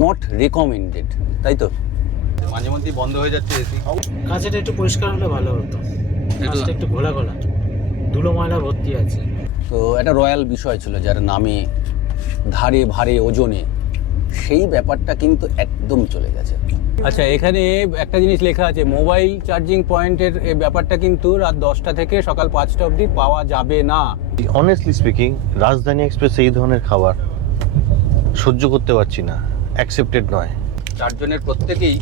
Not recommended তাই তো? মাঝে মধ্যেই বন্ধ হয়ে যাচ্ছে এসি। কাছেটা একটু পরিষ্কার হলে ভালো হতো। একটু ঘোলা ঘোলা ধুলো ময়লা ভর্তি আছে। তো একটা রয়্যাল বিষয় ছিল যার নামে ধারে ভারে ওজনে। সেই ব্যাপারটা কিন্তু একদম চলে গেছে। আচ্ছা এখানে একটা জিনিস লেখা আছে মোবাইল চার্জিং পয়েন্টের এই ব্যাপারটা কিন্তু রাত দশটা থেকে সকাল পাঁচটা অবধি পাওয়া যাবে না। অনেস্টলি স্পিকিং রাজধানী এক্সপ্রেস এই ধরনের খাবার সহ্য করতে পারছি না। অ্যাকসেপ্টেড নয়। চারজনের প্রত্যেকেই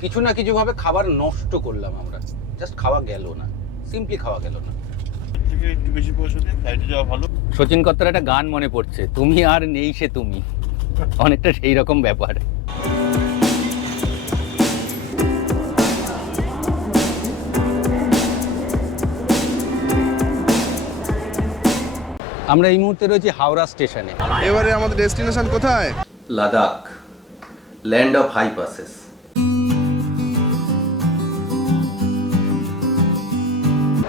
কিছু না কিছুভাবে খাবার নষ্ট করলাম আমরা। জাস্ট খাওয়া গেল না। সিম্পলি খাওয়া গেল না। একটু বেশি পয়সা দিয়ে ফ্লাইটে যাওয়া ভালো। সচিন কত্তার একটা গান মনে পড়ছে তুমি আর নেই সে তুমি। অনেকটা সেই রকম ব্যাপার। আমরা এই মুহূর্তে রয়েছি হাওড়া স্টেশনে। এবারে আমাদের ডেস্টিনেশন কোথায়? Ladakh land of high passes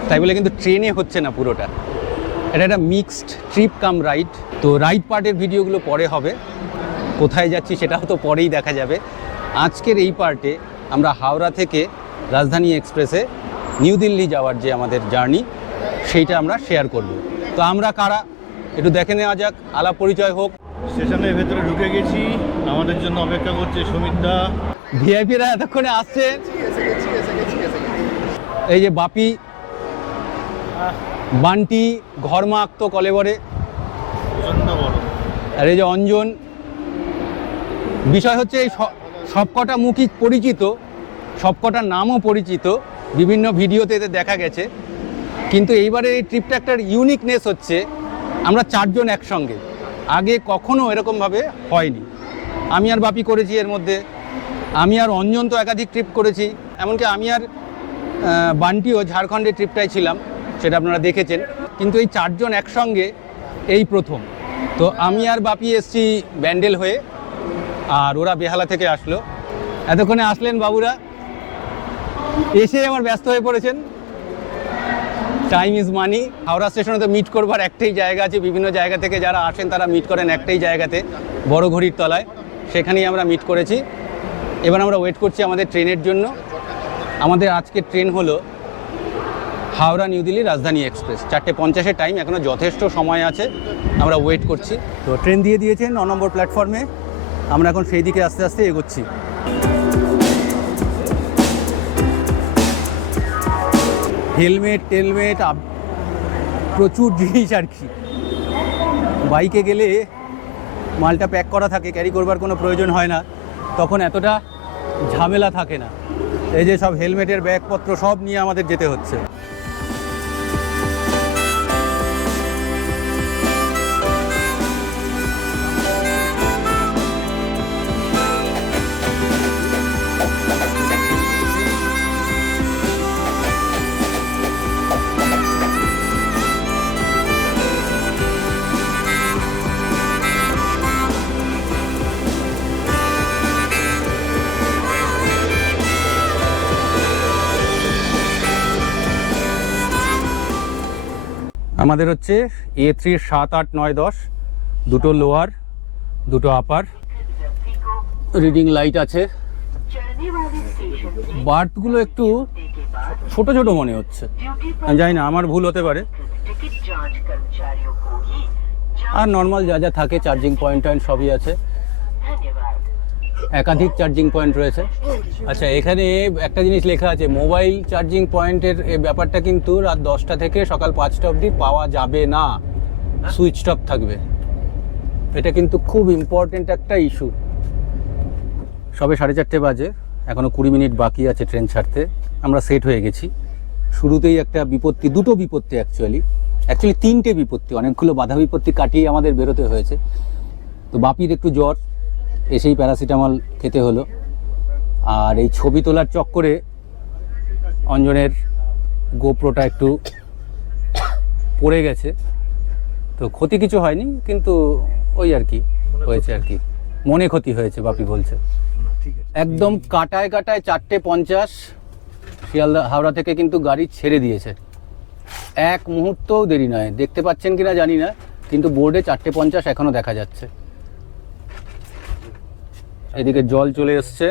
তাই বলে কিন্তু ট্রেনে হচ্ছে না পুরোটা। এটা একটা মিক্সড ট্রিপ কাম রাইড তো রাইড পার্টের ভিডিওগুলো পরে হবে। কোথায় যাচ্ছি সেটাও তো পরেই দেখা যাবে। আজকের এই পার্টে আমরা হাওড়া থেকে রাজধানী এক্সপ্রেসে নিউ দিল্লি যাওয়ার যে আমাদের জার্নি সেইটা আমরা শেয়ার করব। তো আমরা কারা? একটু দেখে নেওয়া যাক, আলাপ পরিচয় হোক। স্টেশনের ভেতরে ঢুকে গেছি। আমাদের জন্য অপেক্ষা করছে সুমিতদা ভিআইপিরা এতক্ষণে আসছে। এই যে বাপি বান্টি ঘরমা আঁকত কলেবরে। আর এই যে অঞ্জন। বিষয় হচ্ছে এই সবকটা মুখই পরিচিত সবকটা নামও পরিচিত বিভিন্ন ভিডিওতে এতে দেখা গেছে। কিন্তু এইবারে এই ট্রিপটা একটা ইউনিকনেস হচ্ছে আমরা চারজন একসঙ্গে। আগে কখনো এরকমভাবে হয়নি। আমি আর বাপি করেছি এর মধ্যে। আমি আর অঞ্জন তো একাধিক ট্রিপ করেছি। এমনকি আমি আর বান্টিও ঝাড়খণ্ডের ট্রিপটাই ছিলাম, সেটা আপনারা দেখেছেন। কিন্তু এই চারজন একসঙ্গে এই প্রথম। তো আমি আর বাপি এসছি ব্যান্ডেল হয়ে, আর ওরা বেহালা থেকে আসলো। এতক্ষণে আসলেন বাবুরা। এসে আমার ব্যস্ত হয়ে পড়েছেন। টাইম ইজ মানি হাওড়া স্টেশনে তো মিট করবার একটাই জায়গা আছে। বিভিন্ন জায়গা থেকে যারা আসেন, তারা মিট করেন একটাই জায়গাতে। বড় ঘড়ির তলায়। সেখানেই আমরা মিট করেছি। এবার আমরা ওয়েট করছি আমাদের ট্রেনের জন্য। আমাদের আজকের ট্রেন হলো হাওড়া নিউ দিল্লি রাজধানী এক্সপ্রেস। চারটে পঞ্চাশের টাইম এখনও যথেষ্ট সময় আছে। আমরা ওয়েট করছি। তো ট্রেন দিয়ে দিয়েছেন, ন নম্বর প্ল্যাটফর্মে আমরা এখন সেই দিকে আস্তে আস্তে এগোচ্ছি। হেলমেট, টেলমেট প্রচুর জিনিস আর কি। বাইকে গেলে মালটা প্যাক করা থাকে ক্যারি করবার কোনো প্রয়োজন হয় না। তখন এতটা ঝামেলা থাকে না। এই যে সব হেলমেটের ব্যাগপত্র সব নিয়ে আমাদের যেতে হচ্ছে। আমাদের হচ্ছে এ থ্রির সাত আট নয় দশ, দুটো লোয়ার দুটো আপার রিডিং লাইট আছে। বার্থগুলো একটু ছোট ছোট মনে হচ্ছে। আমি জানি না, আমার ভুল হতে পারে। আর নর্মাল যা যা থাকে চার্জিং পয়েন্ট টয়েন্ট সবই আছে। একাধিক চার্জিং পয়েন্ট রয়েছে। আচ্ছা এখানে একটা জিনিস লেখা আছে মোবাইল চার্জিং পয়েন্টের ব্যাপারটা কিন্তু রাত দশটা থেকে সকাল পাঁচটা অবধি পাওয়া যাবে না। সুইচ অফ থাকবে। এটা কিন্তু খুব ইম্পর্টেন্ট একটা ইস্যু সবে সাড়ে চারটে বাজে এখনও কুড়ি মিনিট বাকি আছে ট্রেন ছাড়তে। আমরা সেট হয়ে গেছি। শুরুতেই একটা বিপত্তি, দুটো বিপত্তি অ্যাকচুয়ালি অ্যাকচুয়ালি তিনটে বিপত্তি, অনেকগুলো বাধা বিপত্তি কাটিয়ে আমাদের বেরোতে হয়েছে। তো বাপির একটু জ্বর এসেই প্যারাসিটামল খেতে হলো। আর এই ছবি তোলার চক্করে অঞ্জনের গোপ্রোটা একটু পড়ে গেছে। তো ক্ষতি কিছু হয়নি কিন্তু ওই আর কি হয়েছে আর কি। মনে ক্ষতি হয়েছে বাপি বলছে। একদম কাটায় কাটায় চারটে পঞ্চাশ শিয়ালদা হাওড়া থেকে কিন্তু গাড়ি ছেড়ে দিয়েছে। এক মুহূর্তও দেরি নয়। দেখতে পাচ্ছেন কিনা জানি না কিন্তু বোর্ডে চারটে পঞ্চাশ এখনও দেখা যাচ্ছে। এদিকে জল চলে এসছে।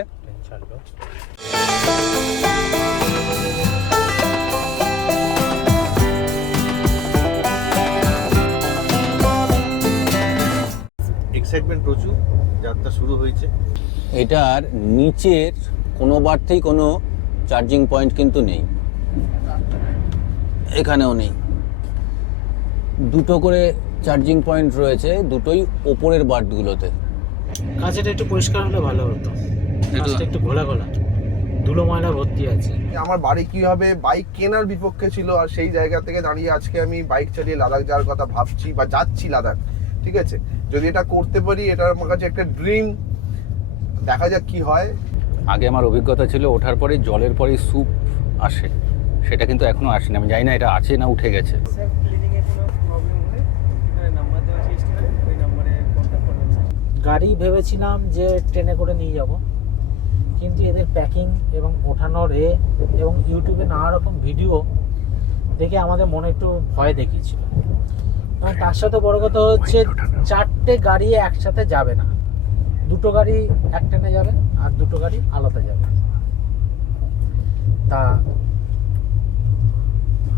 এক্সাইটমেন্ট প্রচুর যাত্রা শুরু হয়েছে। এটার নিচের কোনো বারতেই কোনো চার্জিং পয়েন্ট কিন্তু নেই। এখানেও নেই। দুটো করে চার্জিং পয়েন্ট রয়েছে দুটোই ওপরের বার্থগুলোতে কাছেটা একটু পরিষ্কার হলে ভালো হতো। কাছটা একটু ঘোলা ঘোলা। ধুলো ময়লা ভর্তি আছে। আমার বাড়ি কীভাবে বাইক কেনার বিপক্ষে ছিল আর সেই জায়গা থেকে দাঁড়িয়ে আজকে আমি বাইক চালিয়ে লাদাখ যাওয়ার কথা ভাবছি বা যাচ্ছি লাদাখ ঠিক আছে? যদি এটা করতে পারি এটা আমার কাছে একটা ড্রিম। দেখা যাক কি হয়। আগে আমার অভিজ্ঞতা ছিল ওঠার পরে জলের পরে স্যুপ আসে। সেটা কিন্তু এখনও আসেনি। আমি জানি না এটা আছে না উঠে গেছে। গাড়ি ভেবেছিলাম যে ট্রেনে করে নিয়ে যাব কিন্তু এদের প্যাকিং এবং ওঠানোর এ এবং ইউটিউবে নানা রকম ভিডিও দেখে আমাদের মনে একটু ভয় দেখিয়েছিল। এবং তার সাথে বড় কথা হচ্ছে চারটে গাড়ি একসাথে যাবে না। দুটো গাড়ি এক ট্রেনে যাবে আর দুটো গাড়ি আলাদা যাবে। তা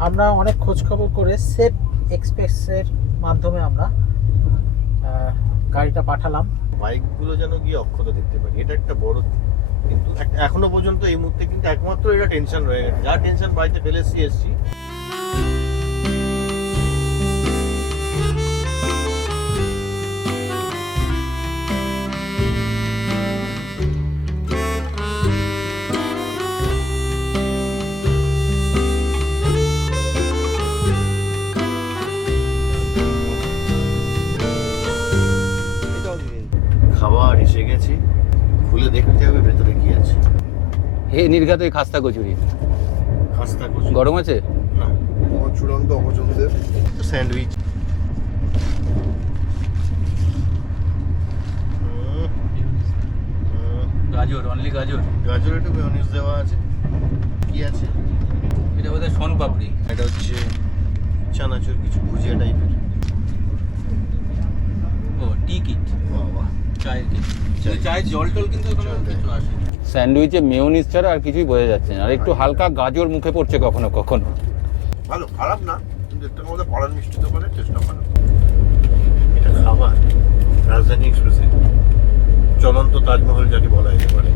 আমরা অনেক খোঁজখবর করে সেফ এক্সপ্রেসের মাধ্যমে আমরা গাড়িটা পাঠালাম। বাইকগুলো যেন গিয়ে অক্ষত দেখতে পারি। এটা একটা বড় কিন্তু এখনও পর্যন্ত এই মুহূর্তে কিন্তু একমাত্র এটা টেনশন রয়ে গেছে। যা টেনশন বাড়িতে ফেলে এসছি। দেখতে হবে ভেতরে কি আছে? হে নির্ঘাত ওই খাস্তা কচুরি। খাস্তা কচু গরম আছে? না। চূড়ান্ত অপছন্দের। স্যান্ডউইচ। গাজর অনলি গাজর। গাজর একটু মেয়নিজ দেওয়া আছে। কি আছে? এটা বোধহয় সোন পাপড়ি। এটা হচ্ছে চানাচুর কিছু ভুজিয়া টাইপের ও টি কিট বাবা চায়ের চায়ের জল টল কিন্তু কিছু আসে স্যান্ডউইচে মেয়োনিজ ছাড়া আর কিছুই বোঝা যাচ্ছে না। আর একটু হালকা গাজর মুখে পড়ছে কখনো কখনো। ভালো খারাপ না। কিন্তু এর মধ্যে পাড়ার মিষ্টি দোকানের চেষ্টা করো এটা খাবার। রাজধানী এক্সপ্রেসে। চলন্ত তাজমহল যাকে বলা যেতে পারে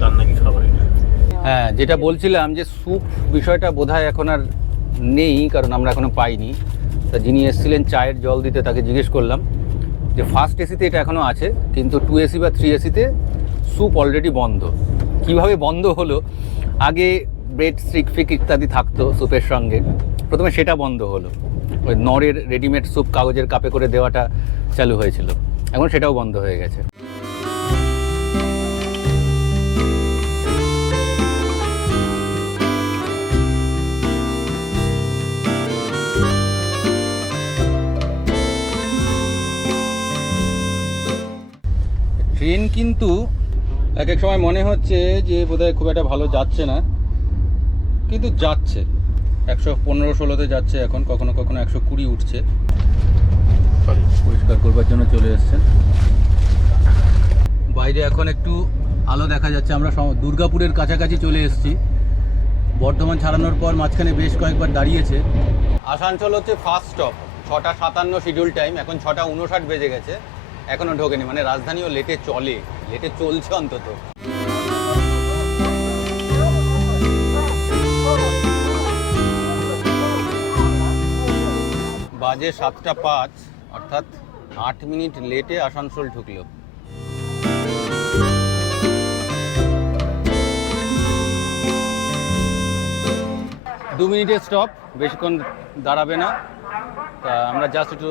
তার নাকি খাবার এটা। হ্যাঁ যেটা বলছিলাম যে স্যুপ বিষয়টা বোধহয় এখন আর নেই কারণ আমরা এখনও পাইনি। তা যিনি এসেছিলেন চায়ের জল দিতে তাকে জিজ্ঞেস করলাম। যে ফার্স্ট এসিতে এটা এখনও আছে, কিন্তু টু এসি বা থ্রি এসিতে স্যুপ অলরেডি বন্ধ। কীভাবে বন্ধ হলো? আগে ব্রেড স্ট্রিক ফিক ইত্যাদি থাকতো স্যুপের সঙ্গে। প্রথমে সেটা বন্ধ হলো। ওই নরের রেডিমেড স্যুপ কাগজের কাপে করে দেওয়াটা চালু হয়েছিল। এখন সেটাও বন্ধ হয়ে গেছে। ট্রেন কিন্তু এক এক সময় মনে হচ্ছে যে বোধহয় খুব একটা ভালো যাচ্ছে না। কিন্তু যাচ্ছে। একশো পনেরো ষোলোতে যাচ্ছে এখন কখনো কখনো একশো কুড়ি উঠছে। পরিষ্কার করবার জন্য চলে এসছেন। বাইরে এখন একটু আলো দেখা যাচ্ছে। আমরা দুর্গাপুরের কাছাকাছি চলে এসেছি। বর্ধমান ছাড়ানোর পর মাঝখানে বেশ কয়েকবার দাঁড়িয়েছে। আসানসোল হচ্ছে ফার্স্ট স্টপ ছটা সাতান্ন শিডিউল টাইম এখন ছটা উনষাট বেজে গেছে। এখনও ঢোকেনি মানে রাজধানীও লেটে চলে লেটে চলছে অন্তত। বাজে সাতটা পাঁচ, অর্থাৎ আট মিনিট লেটে আসানসোল ঢুকলো। দু মিনিটের স্টপ বেশিক্ষণ দাঁড়াবে না। তা আমরা জাস্ট একটু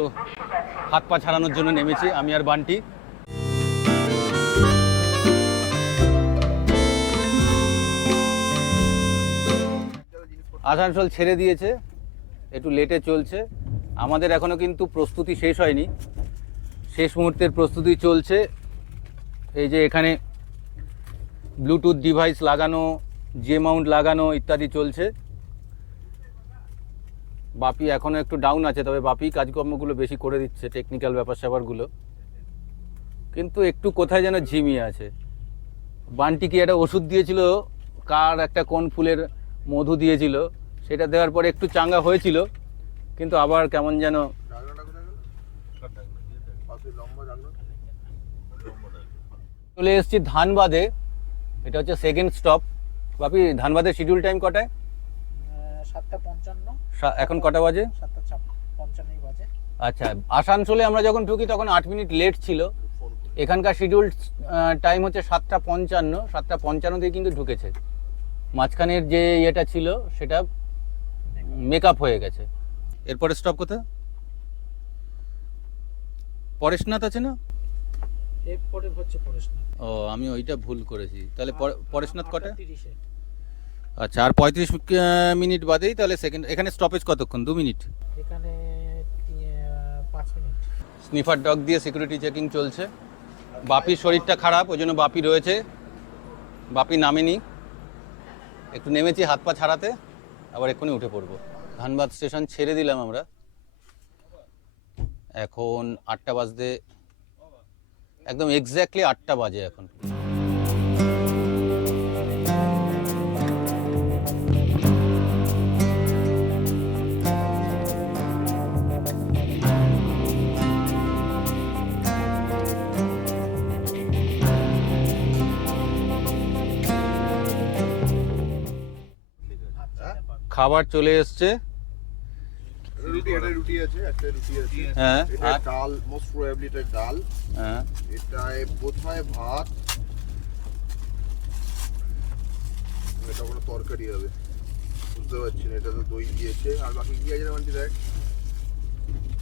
হাত পা ছাড়ানোর জন্য নেমেছি, আমি আর বান্টি। আসানসোল ছেড়ে দিয়েছে, একটু লেটে চলছে। আমাদের এখনও কিন্তু প্রস্তুতি শেষ হয়নি। শেষ মুহূর্তের প্রস্তুতি চলছে। এই যে এখানে ব্লুটুথ ডিভাইস লাগানো জে মাউন্ট লাগানো ইত্যাদি চলছে। বাপি এখনও একটু ডাউন আছে তবে বাপি কাজকর্মগুলো বেশি করে দিচ্ছে টেকনিক্যাল ব্যাপার স্যাপারগুলো কিন্তু একটু কোথায় যেন ঝিমিয়ে আছে। বান্টি কি একটা ওষুধ দিয়েছিল কার একটা কোন ফুলের মধু দিয়েছিল সেটা দেওয়ার পরে একটু চাঙ্গা হয়েছিল কিন্তু আবার কেমন যেন চলে এসেছি ধানবাদে এটা হচ্ছে সেকেন্ড স্টপ বাপি ধানবাদের শিডিউল টাইম কটায়? সাতটা পঞ্চান্ন। এখন কটা বাজে? আচ্ছা আসানসোলে আমরা যখন ঢুকি তখন আট মিনিট লেট ছিল। এখানকার শিডিউল টাইম হচ্ছে সাতটা পঞ্চান্ন। সাতটা পঞ্চান্নতেই কিন্তু ঢুকেছে। মাঝখানের যে ইয়েটা ছিল সেটা মেকআপ হয়ে গেছে। এরপরে স্টপ কোথায়? পরেশনাথ আছে না? এরপরে হচ্ছে পড়াশোনা ও আমি ওইটা ভুল করেছি। তাহলে পরেশনাথ কটা? তিরিশে। আচ্ছা আর পঁয়ত্রিশ মিনিট বাদেই তাহলে সেকেন্ড এখানে স্টপেজ কতক্ষণ? দু মিনিট। এখানে পাঁচ মিনিট। স্নিফার ডগ দিয়ে সিকিউরিটি চেকিং চলছে। বাপির শরীরটা খারাপ ওই জন্য বাপি রয়েছে। বাপি নামেনি। একটু নেমেছি হাত পা ছাড়াতে। আবার এক্ষুনি উঠে পড়ব। ধানবাদ স্টেশন ছেড়ে দিলাম আমরা। এখন আটটা বাজতে একদম এক্স্যাক্টলি আটটা বাজে এখন। খাবার চলে এসছে। রুটি আছে একটা রুটি আছে। হ্যাঁ এটা ডাল মোস্ট প্রবাবলি এটা ডাল। হ্যাঁ। বোধহয় ভাত এটা কোনো তরকারি হবে। বুঝতে পারছি না এটা তো দই দিয়েছে। আর বাকি কি আছে বান্টি দেখ?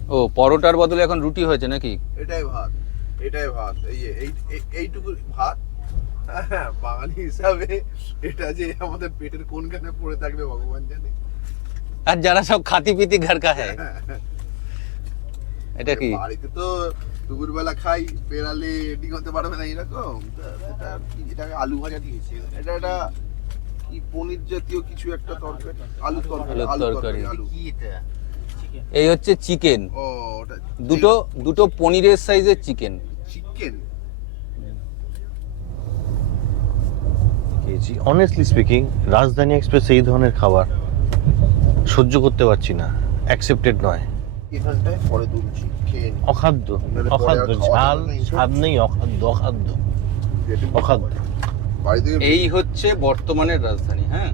ও পরোটার বদলে এখন রুটি হয়েছে নাকি? এটাই ভাত এটাই ভাত এই- এইটুকু ভাত। হ্যাঁ বাঙালি হিসাবে এটা যে আমাদের পেটের কোনখানে পড়ে থাকবে ভগবান জানে। আর যারা সব খাতি পিতি ঘর কা হ্যাঁ এটা কি? বাড়িতে তো দুপুরবেলা খাই বেড়ালে এডিং হতে পারবে না এরকম। তা এটা কি এটাকে আলু ভাজা দিয়েছে। এটা একটা কি পনির জাতীয় কিছু একটা তরকারি? আলু তরকারি আলুর আলু তরকারি। তরকারি। কি এটা? এই হচ্ছে চিকেন। ও ওটা দুটো দুটো পনিরের সাইজের চিকেন। চিকেন? খেয়েছি অনেস্টলি স্পিকিং রাজধানী এক্সপ্রেস এই ধরনের খাবার সহ্য করতে পারছি না। অ্যাকসেপ্টেড নয়। অখাদ্য। অখাদ্য। ঝাল। স্বাদ নেই অখাদ্য অখাদ্য। অখাদ্য। এই হচ্ছে বর্তমানের রাজধানী হ্যাঁ?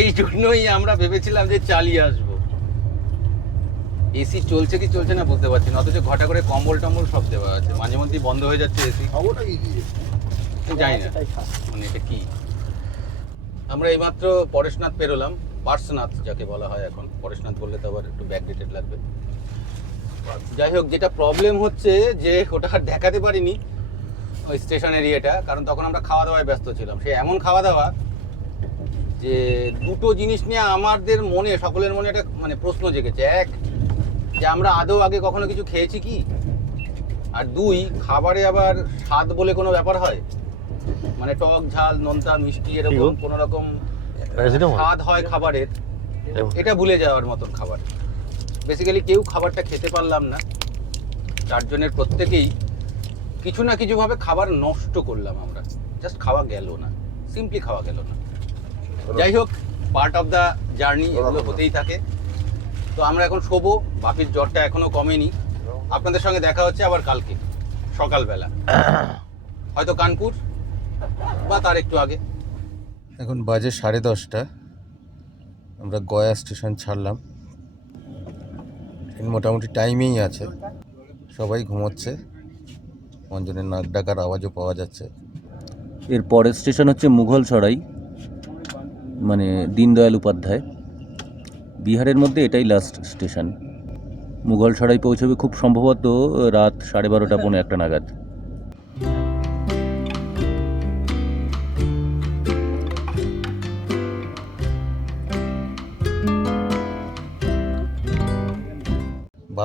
এই জন্যই আমরা ভেবেছিলাম যে চালিয়ে আসব। এসি চলছে কি চলছে না বুঝতে পারছি না অথচ ঘটা করে কম্বল টম্বল সব দেওয়া আছে। মাঝে মধ্যেই বন্ধ হয়ে যাচ্ছে এসি। খাবোটা কি দিয়ে জানি না। মানে এটা কি? আমরা এইমাত্র পরেশনাথ পেরোলাম পার্শ্বনাথ যাকে বলা হয় এখন। পরেশনাথ বললে তো আবার একটু ব্যাকডেটেড লাগবে। যাই হোক, যেটা প্রবলেম হচ্ছে যে ওটা আর দেখাতে পারিনি ওই স্টেশন এরিয়াটা কারণ তখন আমরা খাওয়া দাওয়ায় ব্যস্ত ছিলাম। সে এমন খাওয়া দাওয়া যে দুটো জিনিস নিয়ে আমাদের মনে, সকলের মনে একটা মানে প্রশ্ন জেগেছে। এক, যে আমরা আদৌ আগে কখনো কিছু খেয়েছি কি? আর দুই, খাবারে আবার স্বাদ বলে কোনো ব্যাপার হয়? মানে টক ঝাল নোনতা মিষ্টি এরকম? কোনো রকম স্বাদ হয় খাবারের। এটা ভুলে যাওয়ার মতন খাবার। বেসিক্যালি কেউ খাবারটা খেতে পারলাম না। চারজনের প্রত্যেকেই কিছু না কিছুভাবে খাবার নষ্ট করলাম আমরা। জাস্ট খাওয়া গেল না। সিম্পলি খাওয়া গেল না। যাই হোক পার্ট অফ দ্য জার্নি এগুলো হতেই থাকে। তো আমরা এখন শোবো। বাপির জ্বরটা এখনও কমেনি। আপনাদের সঙ্গে দেখা হচ্ছে আবার কালকে সকালবেলা। হয়তো কানপুর বা তার একটু আগে। এখন বাজে সাড়ে দশটা। আমরা গয়া স্টেশন ছাড়লাম। ট্রেন মোটামুটি টাইমেই আছে। সবাই ঘুমোচ্ছে। অঞ্জনের নাক ডাকার আওয়াজও পাওয়া যাচ্ছে। এর পরের স্টেশন হচ্ছে মুঘল সরাই মানে দীনদয়াল উপাধ্যায়। বিহারের মধ্যে এটাই লাস্ট স্টেশন মুঘল সরাই পৌঁছবে খুব সম্ভবত রাত সাড়ে বারোটা পৌনে একটা নাগাদ।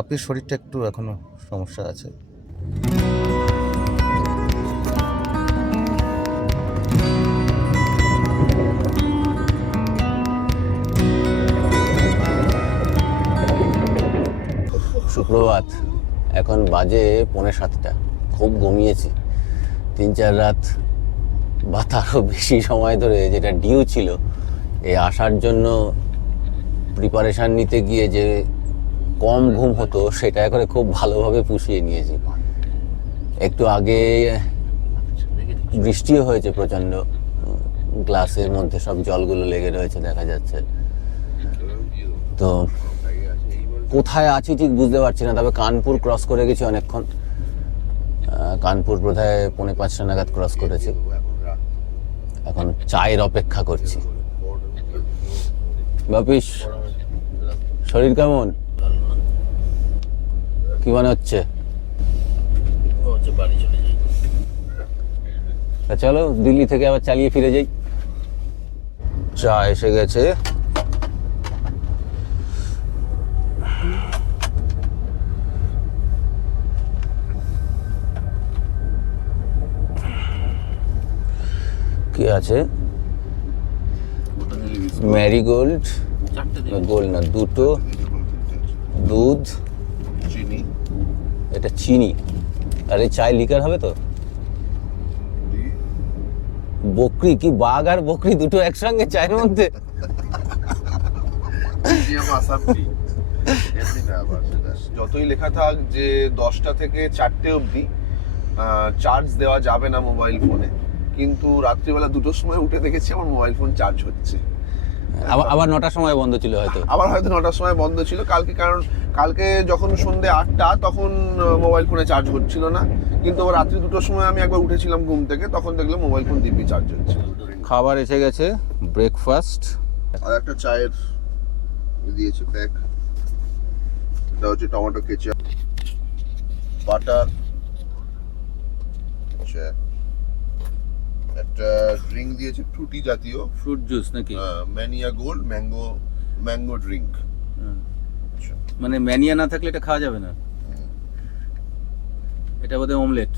বাপের শরীরটা একটু এখনও সমস্যা আছে। সুপ্রভাত এখন বাজে পৌনে সাতটা। খুব ঘুমিয়েছি। তিন চার রাত বা তারও বেশি সময় ধরে যেটা ডিউ ছিল, এই আসার জন্য প্রিপারেশান নিতে গিয়ে যে কম ঘুম হতো, সেটা করে খুব ভালোভাবে পুষিয়ে নিয়েছি। একটু আগে বৃষ্টিও হয়েছে প্রচণ্ড। গ্লাসের মধ্যে সব জলগুলো লেগে রয়েছে, দেখা যাচ্ছে। তো কোথায় আছি ঠিক বুঝতে পারছি না, তবে কানপুর ক্রস করে গেছি অনেকক্ষণ। কানপুর বোধহয় পৌনে পাঁচটা নাগাদ ক্রস করেছি। এখন চায়ের অপেক্ষা করছি। বাপিস, শরীর কেমন? কি মনে হচ্ছে? বাড়ি চলে যাই তা চলো দিল্লি থেকে আবার চালিয়ে ফিরে যাই। চা এসে গেছে। কি আছে? ম্যারিগোল্ড গোল্ড না দুটো। দুধ। এটা চিনি। আর এই চায় লিকার হবে তো? বকরি কি বাঘ আর বকরি দুটো একসঙ্গে চায়ের মধ্যে? যতই লেখা থাক যে দশটা থেকে চারটে অবধি চার্জ দেওয়া যাবে না মোবাইল ফোনে কিন্তু রাত্রিবেলা দুটোর সময় উঠে দেখেছি আমার মোবাইল ফোন চার্জ হচ্ছে। আবার আবার নটার সময় বন্ধ ছিল হয়তো। আবার হয়তো নটার সময় বন্ধ ছিল। কালকে কারণ কালকে যখন সন্ধে আটটা তখন মোবাইল ফোনে চার্জ হচ্ছিল না। কিন্তু আবার রাত্রি দুটোর সময় আমি একবার উঠেছিলাম ঘুম থেকে তখন দেখলাম মোবাইল ফোন দিব্যি চার্জ হচ্ছে। খাবার এসে গেছে ব্রেকফাস্ট আর একটা চায়ের দিয়েছে প্যাক এটা হচ্ছে টমেটো কেচাপ বাটার আচ্ছা। একটা ড্রিঙ্ক দিয়েছে ফ্রুটি জাতীয়। ফ্রুট জুস নাকি? Mania gold mango mango drink মানে ম্যানিয়া না থাকলে এটা খাওয়া যাবে না? এটা বোধহয় অমলেট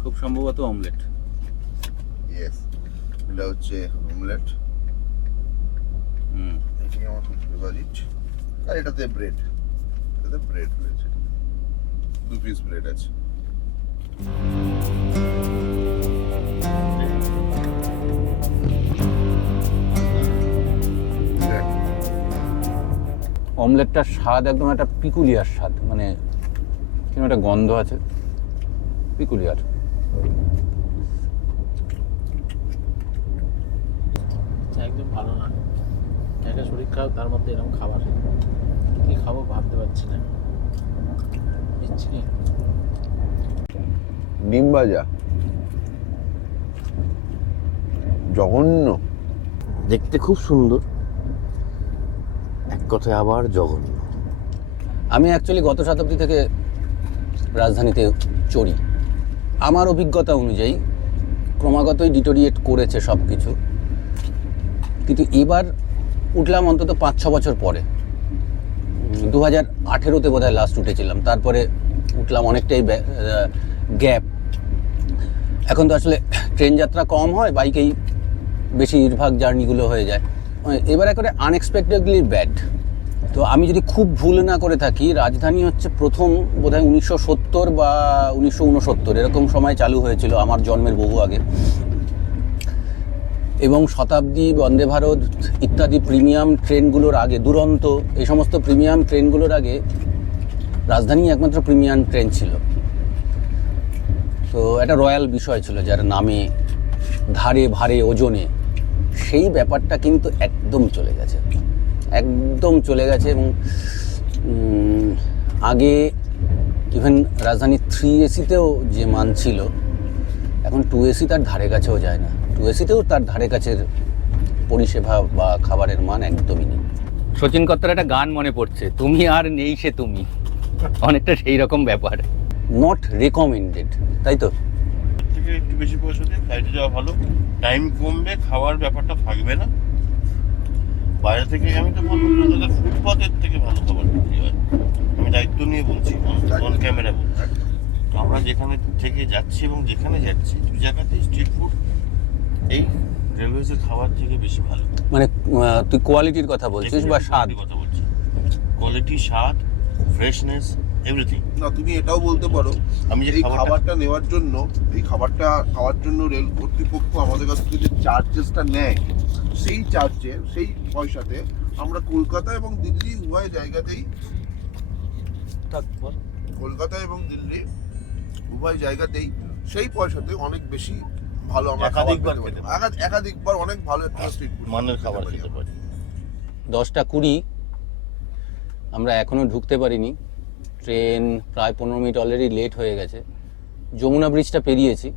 খুব সম্ভবত অমলেট ইয়েস এটা হচ্ছে অমলেট হুম। এটাই আমার খুব ফেভারিট আর এটাতে ব্রেড এটাতে ব্রেড রয়েছে। দু পিস ব্রেড আছে। অমলেটটার স্বাদ একদম একটা পিকুলিয়ার স্বাদ মানে কীরকম একটা গন্ধ আছে। পিকুলিয়ার। একদম ভালো না। একটা শরীর খারাপ, তার মধ্যে এরকম খাবার। কি খাব ভাবতে পারছি না। বিচ্ছিরি ডিম ভাজা। জঘন্য। দেখতে খুব সুন্দর। এক কথায় আবার জঘন্য। আমি অ্যাকচুয়ালি গত শতাব্দী থেকে রাজধানীতে চড়ি। আমার অভিজ্ঞতা অনুযায়ী ক্রমাগতই ডিটোরিয়েট করেছে সব কিছু কিন্তু এবার উঠলাম অন্তত পাঁচ ছ বছর পরে। দু হাজার আঠেরোতে বোধহয় লাস্ট উঠেছিলাম। তারপরে উঠলাম অনেকটাই গ্যাপ। এখন তো আসলে ট্রেন যাত্রা কম হয়, বাইকেই বেশিরভাগ জার্নিগুলো হয়ে যায়। এবার একেবারে আনএক্সপেক্টেডলি ব্যাড তো আমি যদি খুব ভুল না করে থাকি, রাজধানী হচ্ছে প্রথম বোধহয় উনিশশো সত্তর বা উনিশশো উনসত্তর, এরকম সময় চালু হয়েছিল আমার জন্মের বহু আগে। এবং শতাব্দী, বন্দে ভারত ইত্যাদি প্রিমিয়াম ট্রেনগুলোর আগে, দুরন্ত, এই সমস্ত প্রিমিয়াম ট্রেনগুলোর আগে রাজধানী একমাত্র প্রিমিয়াম ট্রেন ছিল। তো একটা রয়্যাল বিষয় ছিল যার নামে ধারে ভারে ওজনে সেই ব্যাপারটা কিন্তু একদম চলে গেছে। একদম চলে গেছে এবং আগে ইভেন রাজধানী থ্রি এসিতেও যে মান ছিল, এখন টু এসি তার ধারে কাছেও যায় না। টু এসিতেও তার ধারে কাছের পরিষেবা বা খাবারের মান একদমই নেই। সচিন কত্তার একটা গান মনে পড়ছে, তুমি আর নেই সে তুমি। অনেকটা সেই রকম ব্যাপার। নট রেকমেন্ডেড তাই তো? থেকে একটু বেশি পয়সা দিয়ে ফ্লাইটে যাওয়া ভালো। টাইম কমবে খাওয়ার ব্যাপারটা থাকবে না। বাইরে থেকে আমি তো বলব কলকাতার ফুটপাতের থেকে ভালো খাবার বিক্রি হয়। আমি দায়িত্ব নিয়ে বলছি অন ক্যামেরা বলছি। তো আমরা যেখানে থেকে যাচ্ছি এবং যেখানে যাচ্ছি দুই জায়গাতেই স্ট্রিট ফুড এই রেলওয়েজের খাবার থেকে বেশি ভালো। মানে তুই কোয়ালিটির কথা বলছিস বা স্বাদ? কথা বলছি। কোয়ালিটি স্বাদ ফ্রেশনেস এভরিথিং না তুমি এটাও বলতে পারো আমি যে এই খাবারটা নেওয়ার জন্য এই খাবারটা খাওয়ার জন্য রেল কর্তৃপক্ষ আমাদের কাছ থেকে যে চার্জেসটা নেয় সেই চার্জে সেই পয়সাতে আমরা কলকাতা এবং দিল্লি উভয় জায়গাতেই কলকাতা এবং দিল্লি উভয় জায়গাতেই সেই পয়সাতে অনেক বেশি ভালো আমরা একাধিকবার খেতে পারি। একাধিকবার অনেক ভালো একটা স্ট্রিট ফুড মানের খাবার খেতে পারি। দশটা কুড়ি আমরা এখনও ঢুকতে পারিনি। ট্রেন প্রায় পনেরো মিনিট অলরেডি লেট হয়ে গেছে। যমুনা ব্রিজটা পেরিয়েছি।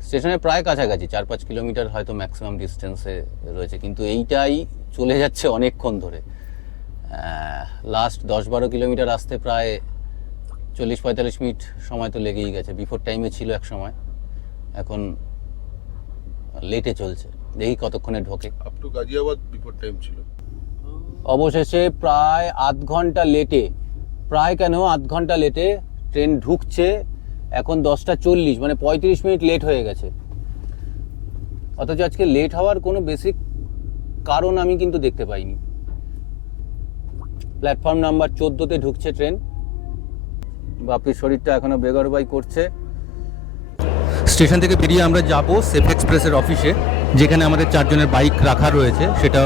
স্টেশনের প্রায় কাছাকাছি চার পাঁচ কিলোমিটার হয়তো ম্যাক্সিমাম ডিস্টেন্সে রয়েছে। কিন্তু এইটাই চলে যাচ্ছে অনেকক্ষণ ধরে। লাস্ট দশ বারো কিলোমিটার আসতে প্রায় চল্লিশ পঁয়তাল্লিশ মিনিট সময় তো লেগেই গেছে। বিফোর টাইমে ছিল এক সময়। এখন লেটে চলছে। দেখি কতক্ষণে ঢোকে। Up to Ghaziabad before time ছিল। অবশেষে প্রায় আধ ঘণ্টা লেটে প্রায় কেন আধ ঘণ্টা লেটে ট্রেন ঢুকছে? এখন দশটা চল্লিশ মানে পঁয়ত্রিশ মিনিট লেট হয়ে গেছে। অথচ আজকে লেট হওয়ার কোনো বেসিক কারণ আমি কিন্তু দেখতে পাইনি। প্ল্যাটফর্ম নাম্বার চোদ্দোতে ঢুকছে ট্রেন বাপির শরীরটা এখনও বেগরবাই করছে। স্টেশন থেকে বেরিয়ে আমরা যাব সেফ এক্সপ্রেসের অফিসে যেখানে আমাদের চারজনের বাইক রাখা রয়েছে। সেটা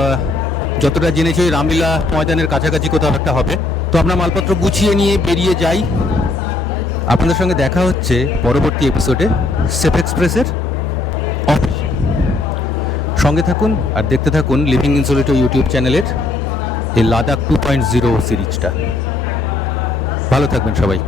যতটা জেনেছি রামলীলা ময়দানের কাছাকাছি কোথাও একটা হবে। তো আমরা মালপত্র গুছিয়ে নিয়ে বেরিয়ে যাই। আপনাদের সঙ্গে দেখা হচ্ছে পরবর্তী এপিসোডে সেফ এক্সপ্রেসের অফিস সঙ্গে থাকুন আর দেখতে থাকুন লিভিং ইনসোলেটর ইউটিউব চ্যানেলের এই লাদাখ টু পয়েন্ট জিরো সিরিজটা ভালো থাকবেন সবাই।